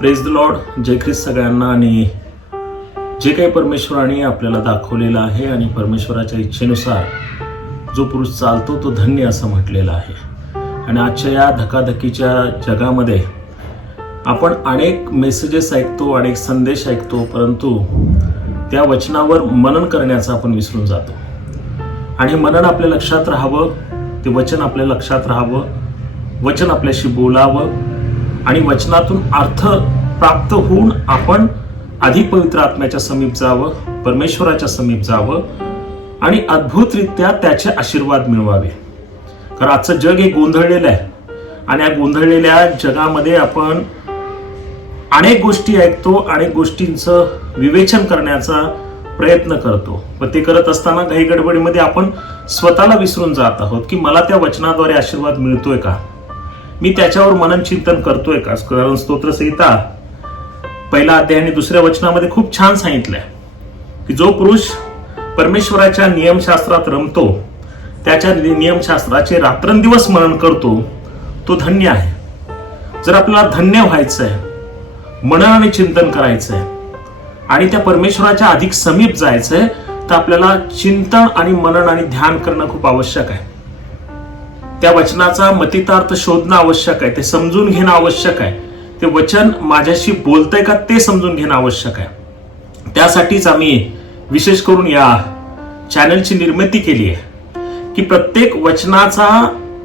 Praise the Lord. जय ख्रिस्त सगळ्यांना. आणि जे काही परमेश्वराने आपल्याला दाखवलेलं आहे आणि परमेश्वराच्या इच्छेनुसार जो पुरुष चालतो तो धन्य असं म्हटलेलं आहे. आणि आजच्या या धकाधकीच्या जगामध्ये आपण अनेक मेसेजेस ऐकतो, अनेक संदेश ऐकतो, परंतु त्या वचनावर मनन करण्याचं आपण विसरून जातो. आणि मनन आपल्या लक्षात राहावं, ते वचन आपल्या लक्षात राहावं, वचन आपल्याशी बोलावं आणि वचनातून अर्थ प्राप्त होऊन आपण अधिक पवित्र आत्म्याच्या समीप जावं, परमेश्वराच्या समीप जावं आणि अद्भुतरित्या त्याचे आशीर्वाद मिळवावे. कारण आजचं जग हे गोंधळलेलं आहे आणि या गोंधळलेल्या जगामध्ये आपण अनेक गोष्टी ऐकतो, अनेक गोष्टींचं विवेचन करण्याचा प्रयत्न करतो. पण ते करत असताना घाई गडबडीमध्ये आपण स्वतःला विसरून जात आहोत की मला त्या वचनाद्वारे आशीर्वाद मिळतोय का, मी त्याच्यावर मनन चिंतन करतोय का. कारण स्तोत्रसंहिता पहिला अध्याय आणि दुसऱ्या वचनामध्ये खूप छान सांगितलंय की जो पुरुष परमेश्वराच्या नियमशास्त्रात रमतो, त्याच्या नियमशास्त्राचे रात्रंदिवस मनन करतो, तो धन्य आहे. जर आपल्याला धन्य व्हायचंय, मनन आणि चिंतन करायचंय आणि त्या परमेश्वराच्या अधिक समीप जायचंय, तर आपल्याला चिंतन आणि मनन आणि ध्यान करणं खूप आवश्यक आहे. त्या वचनाचा मतितार्थ शोधणं आवश्यक आहे, ते समजून घेणं आवश्यक आहे. ते वचन माझ्याशी बोलतंय का ते समजून घेणं आवश्यक आहे. त्यासाठीच आम्ही विशेष करून या चॅनलची निर्मिती केली आहे की प्रत्येक वचनाचा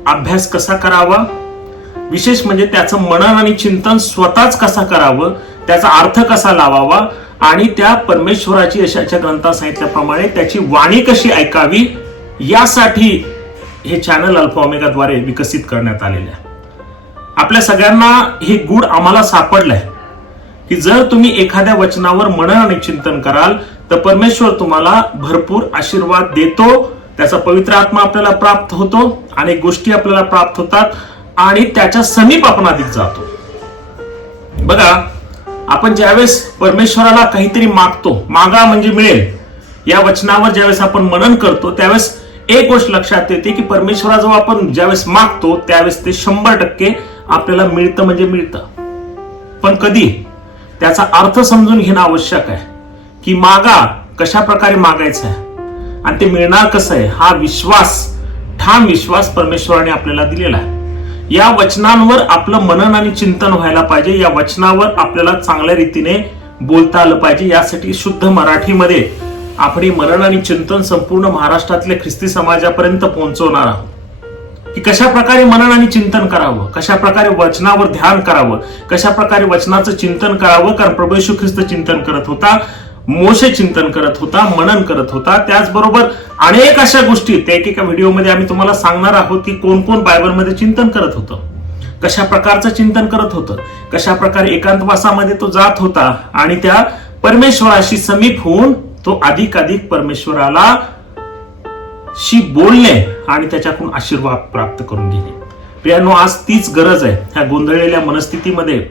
अभ्यास कसा करावा, विशेष म्हणजे त्याचं मनन आणि चिंतन स्वतःच कसा करावं, त्याचा अर्थ कसा लावावा आणि त्या परमेश्वराची यशाच्या ग्रंथात सांगितल्याप्रमाणे त्याची वाणी कशी ऐकावी, यासाठी हे चॅनल अल्फा ओमेगाद्वारे विकसित करण्यात आलेले आहे. आपल्या सगळ्यांना हे गुण आम्हाला सापडलंय की जर तुम्ही एखाद्या वचनावर मनन आणि चिंतन कराल तर परमेश्वर तुम्हाला भरपूर आशीर्वाद देतो, त्याचा पवित्र आत्मा आपल्याला प्राप्त होतो, अनेक गोष्टी आपल्याला प्राप्त होतात आणि त्याच्या समीप आपण अधिक जातो. बघा, आपण ज्यावेळेस परमेश्वराला काहीतरी मागतो, मागा म्हणजे मिळेल, या वचनावर ज्यावेळेस आपण मनन करतो त्यावेळेस एक गोष्ट लक्षात येते की परमेश्वराजवळ आपण ज्यावेळेस मागतो त्यावेळेस ते 100% आपल्याला मिळतं म्हणजे मिळतं. पण कधी त्याचा अर्थ समजून घेणं आवश्यक आहे की मागा कशा प्रकारे मागायचं आहे आणि ते मिळणार कसं आहे. हा विश्वास, ठाम विश्वास परमेश्वराने आपल्याला दिलेला आहे. या वचनांवर आपलं मनन आणि चिंतन व्हायला पाहिजे, या वचनावर आपल्याला चांगल्या रीतीने बोलता आलं पाहिजे. यासाठी शुद्ध मराठीमध्ये आपण मनन आणि चिंतन संपूर्ण महाराष्ट्रातल्या ख्रिस्ती समाजापर्यंत पोहोचवणार आहोत की कशा प्रकारे मनन आणि चिंतन करावं, कशा प्रकारे वचनावर ध्यान करावं, कशा प्रकारे वचनाचं चिंतन करावं. कारण प्रभू येशू ख्रिस्त चिंतन करत होता, मोशे चिंतन करत होता, मनन करत होता. त्याचबरोबर अनेक अशा गोष्टी त्या एकेका व्हिडिओमध्ये आम्ही तुम्हाला सांगणार आहोत की कोण कोण बायबलमध्ये चिंतन करत होतं, कशा प्रकारचं चिंतन करत होतं, कशा प्रकारे एकांतवासामध्ये तो जात होता आणि त्या परमेश्वराशी समीप होऊन तो अधिक परमेश्वराला शी बोलणे आणि त्याच्याकडून आशीर्वाद प्राप्त करून घेणे. प्रियानो, आज तीच गरज आहे. ह्या गोंधळलेल्या मनस्थितीमध्ये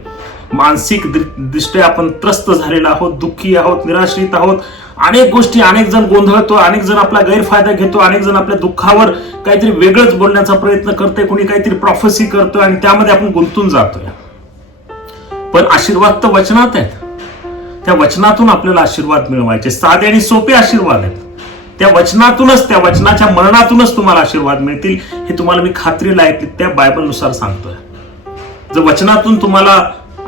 मानसिक दृष्ट्या आपण त्रस्त झालेलो आहोत, दुःखी आहोत, निराश्रित आहोत. अनेक गोष्टी, अनेक जण गोंधळतो, अनेक जण आपला गैरफायदा घेतो, अनेक जण आपल्या दुःखावर काहीतरी वेगळंच बोलण्याचा प्रयत्न करतोय, कोणी काहीतरी प्रॉफेसी करतोय आणि त्यामध्ये आपण गुंतून जातोय. पण आशीर्वाद तर वचनात आहेत. त्या वचनातून आपल्याला आशीर्वाद मिळवायचे, साधे आणि सोपे आशीर्वाद आहेत. त्या वचनातूनच, त्या वचनाच्या मननातूनच तुम्हाला आशीर्वाद मिळतील, हे तुम्हाला मी खात्रीलायकरित्या बायबलनुसार सांगतोय. जर वचनातून तुम्हाला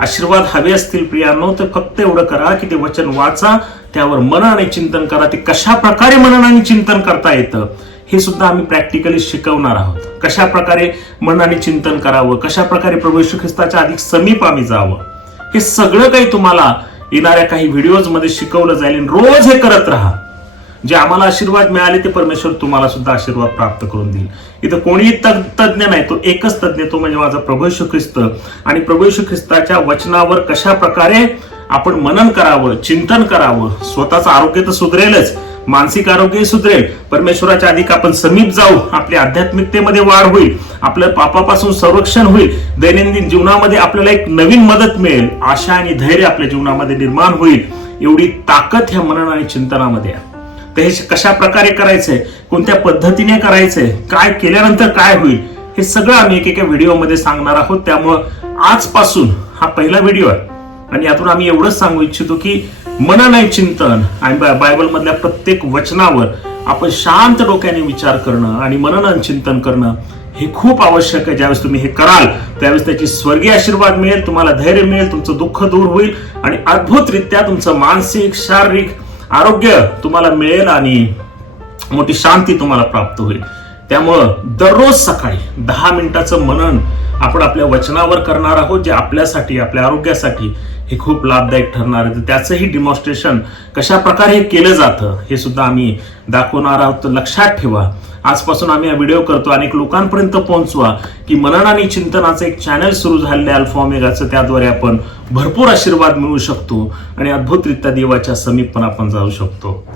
आशीर्वाद हवे असतील प्रियांनो, तर फक्त एवढं करा की ते वचन वाचा, त्यावर मनन आणि चिंतन करा. ते कशा प्रकारे मनन आणि चिंतन करता येतं हे सुद्धा आम्ही प्रॅक्टिकली शिकवणार आहोत. कशा प्रकारे मनन आणि चिंतन करावं, कशा प्रकारे प्रभू येशू ख्रिस्ताच्या अधिक समीप आम्ही जावं, हे सगळं काही तुम्हाला येणाऱ्या काही व्हिडिओज मध्ये शिकवलं जाईल. रोज हे करत राहा. जे आम्हाला आशीर्वाद मिळाले ते परमेश्वर तुम्हाला सुद्धा आशीर्वाद प्राप्त करून देईल. इथं कोणीही तज्ञ नाही, तो एकच तज्ञ, तो म्हणजे माझा प्रभू येशू ख्रिस्त. आणि प्रभू येशू ख्रिस्ताच्या वचनावर कशा प्रकारे आपण मनन करावं, चिंतन करावं, स्वतःचं आरोग्य तर सुधरेलच, मानसिक आरोग्य सुधरेल, परमेश्वराच्या अधिक आपण समीप जाऊ, आपल्या आध्यात्मिकतेमध्ये वाढ होईल, आपल्या पापापासून संरक्षण होईल, दैनंदिन जीवनामध्ये आपल्याला एक नवीन मदत मिळेल, आशा आणि धैर्य आपल्या जीवनामध्ये निर्माण होईल. एवढी ताकद ह्या मनन आणि चिंतनामध्ये आहे. तर हे कशा प्रकारे करायचंय, कोणत्या पद्धतीने करायचंय, काय केल्यानंतर काय होईल, हे सगळं आम्ही एकेका व्हिडिओमध्ये सांगणार आहोत. त्यामुळे आजपासून हा पहिला व्हिडिओ आहे. आणि यातून आम्ही एवढंच सांगू इच्छितो की मनन आणि चिंतन आणि बायबल मधल्या प्रत्येक वचनावर आपण शांत डोक्याने विचार करणं आणि मनन आणि चिंतन करणं हे खूप आवश्यक आहे. ज्यावेळेस तुम्ही हे कराल त्यावेळेस त्याची स्वर्गीय आशीर्वाद मिळेल, तुम्हाला धैर्य मिळेल, तुमचं दुःख दूर होईल आणि अद्भुतरित्या तुमचं मानसिक शारीरिक आरोग्य तुम्हाला मिळेल आणि मोठी शांती तुम्हाला प्राप्त होईल. त्यामुळं दररोज सकाळी 10 मिनिटाचं मनन आपण आपल्या वचनावर करणार आहोत, जे आपल्यासाठी आपल्या आरोग्यासाठी हे खूप लाभदायक ठरणार आहे. त्याचंही डिमॉन्स्ट्रेशन कशा प्रकारे केलं जातं हे सुद्धा आम्ही दाखवणार आहोत. तर लक्षात ठेवा, आजपासून आम्ही हा व्हिडिओ करतो, अनेक लोकांपर्यंत पोहोचवा की मनन आणि चिंतनाचं एक चॅनल सुरू झालेलं आहे अल्फा ओमेगाचं. त्याद्वारे आपण भरपूर आशीर्वाद मिळवू शकतो आणि अद्भुतरित्या देवाच्या समीप पण आपण जाऊ शकतो.